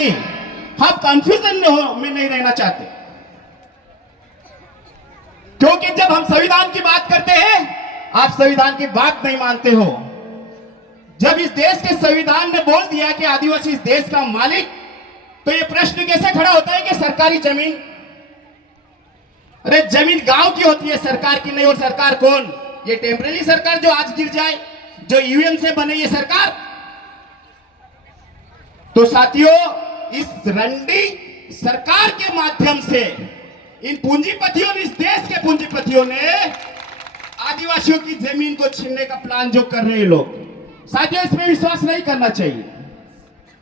हम कंफ्यूजन में नहीं रहना चाहते, क्योंकि जब हम संविधान की बात करते हैं आप संविधान की बात नहीं मानते हो। जब इस देश के संविधान ने बोल दिया कि आदिवासी इस देश का मालिक, तो ये प्रश्न कैसे खड़ा होता है कि सरकारी जमीन, अरे जमीन गांव की होती है, सरकार की नहीं। और सरकार कौन? ये टेम्परेरी सरकार जो आज गिर जाए, जो यूएन से बने ये सरकार। तो साथियों, इस रंडी सरकार के माध्यम से इन पूंजीपतियों ने, इस देश के पूंजीपतियों ने आदिवासियों की जमीन को छीनने का प्लान जो कर रहे हैं लोग, साथियों इसमें विश्वास नहीं करना चाहिए।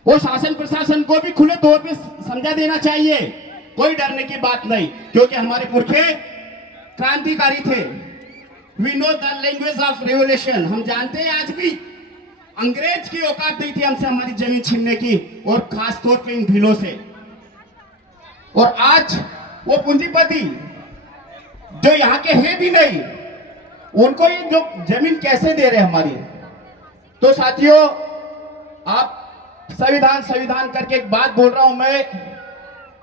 वो शासन प्रशासन को भी खुले तौर पे समझा देना चाहिए, कोई डरने की बात नहीं, क्योंकि हमारे पुरखे क्रांतिकारी थे। We know the language of revolution. हम जानते हैं आज भी अंग्रेज की औकात नहीं थी हमसे हमारी जमीन छीनने की, और खास तौर पे इन भीलों से। और आज वो पूंजीपति जो यहाँ के हैं भी नहीं, उनको ये जो जमीन कैसे दे रहे हमारी। तो साथियों, आप संविधान करके एक बात बोल रहा हूं मैं,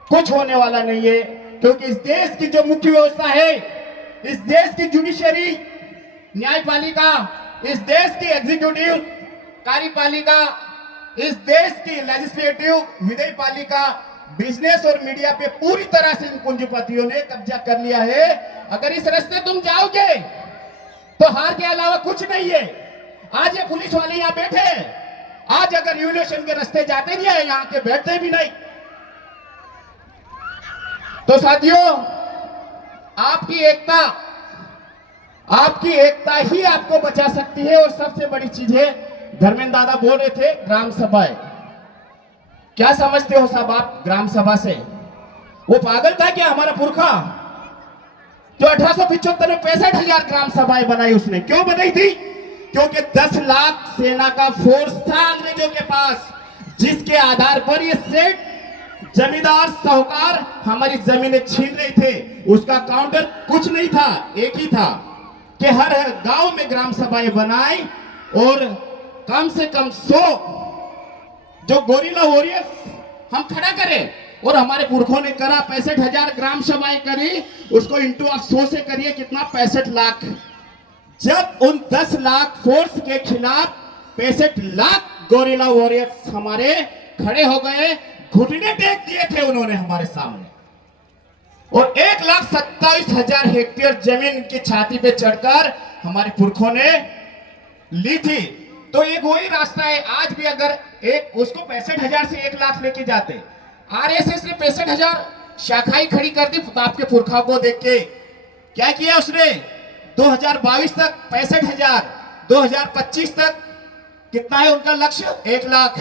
कुछ होने वाला नहीं है, क्योंकि इस देश की जो मुख्य व्यवस्था है, इस देश की जुडिशरी न्यायपालिका, इस देश की एग्जीक्यूटिव कार्यपालिका, इस देश की लेजिस्लेटिव विधेय पालिका, बिजनेस और मीडिया पे पूरी तरह से इन पूंजीपतियों ने कब्जा कर लिया है। अगर इस रास्ते तुम जाओगे तो हार के अलावा कुछ नहीं है। आज ये पुलिस वाले यहाँ बैठे हैं, आज अगर रिवोल्यूशन के रास्ते जाते नहीं है, यहाँ के बैठते भी नहीं। तो साथियों, आपकी एकता ही आपको बचा सकती है। और सबसे बड़ी चीज है, धर्मेंद्र दादा बोल रहे थे ग्राम सभाएं, क्या समझते हो साहब आप ग्राम सभा से? वो पागल था क्या हमारा पुरखा जो 1875 में 65,000 ग्राम सभाएं बनाई? उसने क्यों बनाई थी? क्योंकि 10 लाख सेना का फोर्स था अंग्रेजों के पास, जिसके आधार पर ये सेठ जमींदार साहूकार हमारी जमीनें छीन रहे थे। उसका काउंटर कुछ नहीं था, एक ही था कि हर गांव में ग्राम सभाएं बनाई और कम से कम 100 जो गोरिल्ला वॉरियर्स हम खड़ा करें। और हमारे पुरखों ने करा, 65,000 ग्राम सभाएं करी, उसको इंटू आप 100 से करिए कितना, 65 लाख। जब उन 10 लाख फोर्स के खिलाफ 65 लाख गोरिल्ला वॉरियर्स हमारे खड़े हो गए, घुटने टेक दिए थे उन्होंने हमारे सामने, और 1,27,000 हेक्टेयर जमीन की छाती पे चढ़कर हमारे पुरखों ने ली थी। तो एक वही रास्ता है, आज भी अगर एक उसको 65,000 से 1 लाख लेके जाते, आरएसएस ने 65,000 शाखाएं खड़ी कर दी आपके पुरखों को देख के। क्या किया उसने? 2022 तक 65,000, 2025 तक कितना है उनका लक्ष्य? 1 लाख।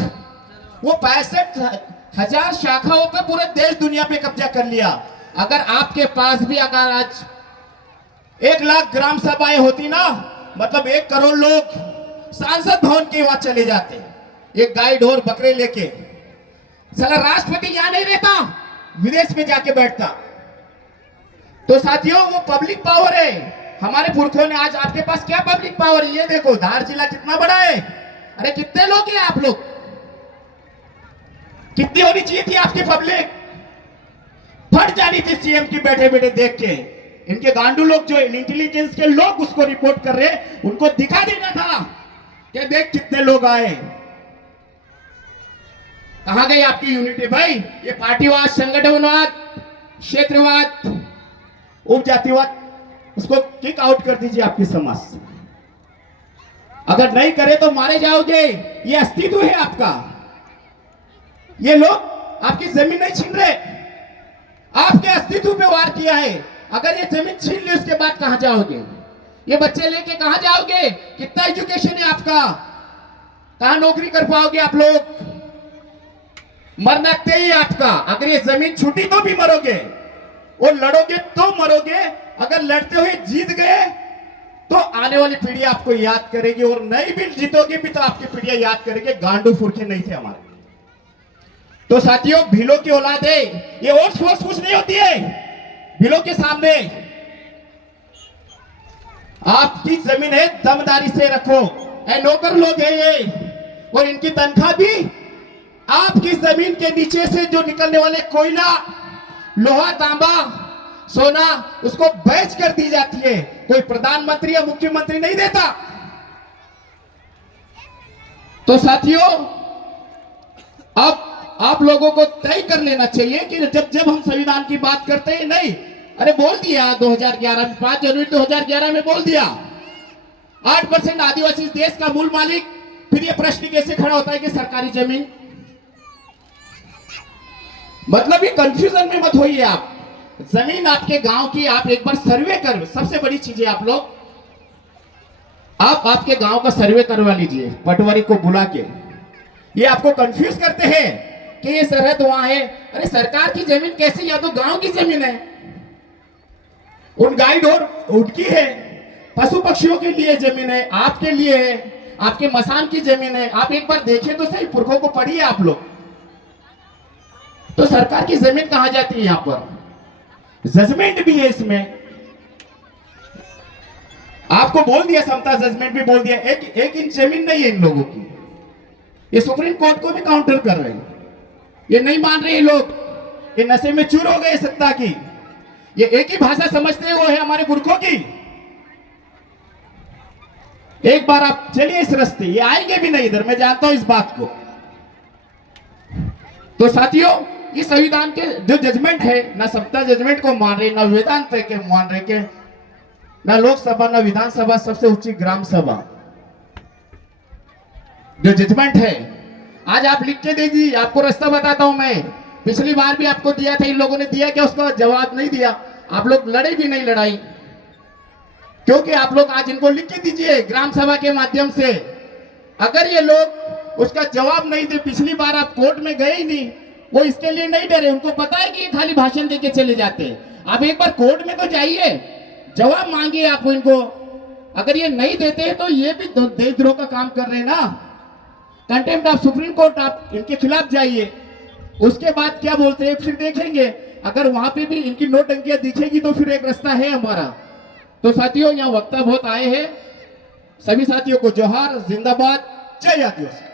वो 65,000 शाखाओं पे पूरे देश दुनिया पे कब्जा कर लिया। अगर आपके पास भी अगर आज 1 लाख ग्राम सभाएं होती ना, मतलब 1 करोड़ लोग सांसद भवन के वहां चले जाते, एक गाय ढोर बकरे लेके। साला राष्ट्रपति यहां नहीं रहता, विदेश में जाके बैठता। तो साथियों, वो पब्लिक पावर है। हमारे पुरखों ने, आज आपके पास क्या पब्लिक पावर है? ये देखो, धार जिला कितना बड़ा है। अरे कितने लोग हैं आप लोग? कितनी होनी चाहिए थी आपकी पब्लिक? फट जानी थी सीएम की बैठे बैठे देख के। इनके गांडू लोग जो इंटेलिजेंस के लोग उसको रिपोर्ट कर रहे, उनको दिखा देना था कि देख कितने लोग आए। कहां गई आपकी यूनिटी भाई? ये पार्टीवाद, संगठनवाद, क्षेत्रवाद, उपजातिवाद, उसको किक आउट कर दीजिए आपकी समाज से। अगर नहीं करे तो मारे जाओगे। ये अस्तित्व है आपका। ये लोग आपकी जमीन नहीं छीन रहे, आपके अस्तित्व पे वार किया है। अगर ये जमीन छीन ली, उसके बाद कहां जाओगे? ये बच्चे लेके कहां जाओगे? कितना एजुकेशन है आपका? कहां नौकरी कर पाओगे आप लोग? मरना तय ही आपका। अगर ये जमीन छूटी तो भी मरोगे, और लड़ोगे तो मरोगे। अगर लड़ते हुए जीत गए तो आने वाली पीढ़ी आपको याद करेगी, और नहीं भी जीतोगे भी तो आपकी पीढ़ियां याद करेगी, गांडू फुरखे नहीं थे हमारे। तो साथियों, भीलों की औलाद है, ये और फोर्स कुछ नहीं होती है भीलों के सामने। आपकी जमीन है, दमदारी से रखो। नौकर लोग है ये, और इनकी तनख्वाह भी आपकी जमीन के नीचे से जो निकलने वाले कोयला, लोहा, तांबा, सोना, उसको बेच कर दी जाती है। कोई प्रधानमंत्री या मुख्यमंत्री नहीं देता। तो साथियों, अब आप लोगों को तय कर लेना चाहिए कि जब हम संविधान की बात करते हैं, नहीं, अरे बोल दिया 2011 में, 5 जनवरी 2011 में बोल दिया 8% आदिवासी इस देश का मूल मालिक। फिर ये प्रश्न कैसे खड़ा होता है कि सरकारी जमीन? मतलब ये कंफ्यूजन में मत होइए आप। जमीन आपके गांव की, आप एक बार सर्वे कर, सबसे बड़ी चीज है आप लोग, आप आपके गांव का सर्वे करवा लीजिए पटवारी को बुला के। ये आपको कंफ्यूज करते हैं कि ये सरहद वहां है। अरे सरकार की जमीन कैसे, या तो गांव की जमीन है, उन गाइड और उनकी है, पशु पक्षियों के लिए जमीन है, आपके लिए है, आपके मसान की जमीन है। आप एक बार देखिए तो सही, पुरखों को पढ़िए आप लोग। तो सरकार की जमीन कहां जाती है? यहां पर जजमेंट भी है इसमें। आपको बोल दिया, समता जजमेंट भी बोल दिया, एक इंच जमीन नहीं है इन लोगों की। ये सुप्रीम कोर्ट को भी काउंटर कर रहे हैं। ये नहीं मान रहे लोग, ये नशे में चूर हो गए सत्ता की। ये एक ही भाषा समझते हैं, वो है हमारे पुरखों की। एक बार आप चलिए इस रास्ते, ये आएंगे भी नहीं इधर, मैं जानता हूं इस बात को। तो साथियों, इस संविधान के जो जजमेंट है, ना समता जजमेंट को मान रहे, ना वेदांत के मान रहे के, ना लोकसभा, ना विधानसभा, सबसे ऊंची ग्राम सभा जो जजमेंट है, आज आप लिख के दीजिए। आपको रास्ता बताता हूं मैं, पिछली बार भी आपको दिया था, इन लोगों ने दिया क्या? उसका जवाब नहीं दिया। आप लोग लड़े भी नहीं लड़ाई, क्योंकि आप लोग आज इनको लिख के दीजिए ग्राम सभा के माध्यम से। अगर ये लोग उसका जवाब नहीं दे, पिछली बार आप कोर्ट में गए ही नहीं, वो इसके लिए नहीं डरे, उनको पता है कि ये खाली भाषण देके चले जाते हैं। आप एक बार कोर्ट में तो जाइए, जवाब मांगिए आप इनको। अगर ये नहीं देते तो ये भी देशद्रोह का काम कर रहे हैं ना। कंटेम्प्ट ऑफ सुप्रीम कोर्ट, आप इनके खिलाफ जाइए। उसके बाद क्या बोलते हैं फिर देखेंगे। अगर वहां पे भी इनकी नोटंकियां दिखेगी तो फिर एक रास्ता है हमारा। तो साथियों, यहाँ वक्ता बहुत आए हैं, सभी साथियों को जोहार, जिंदाबाद, जय आदिवासी।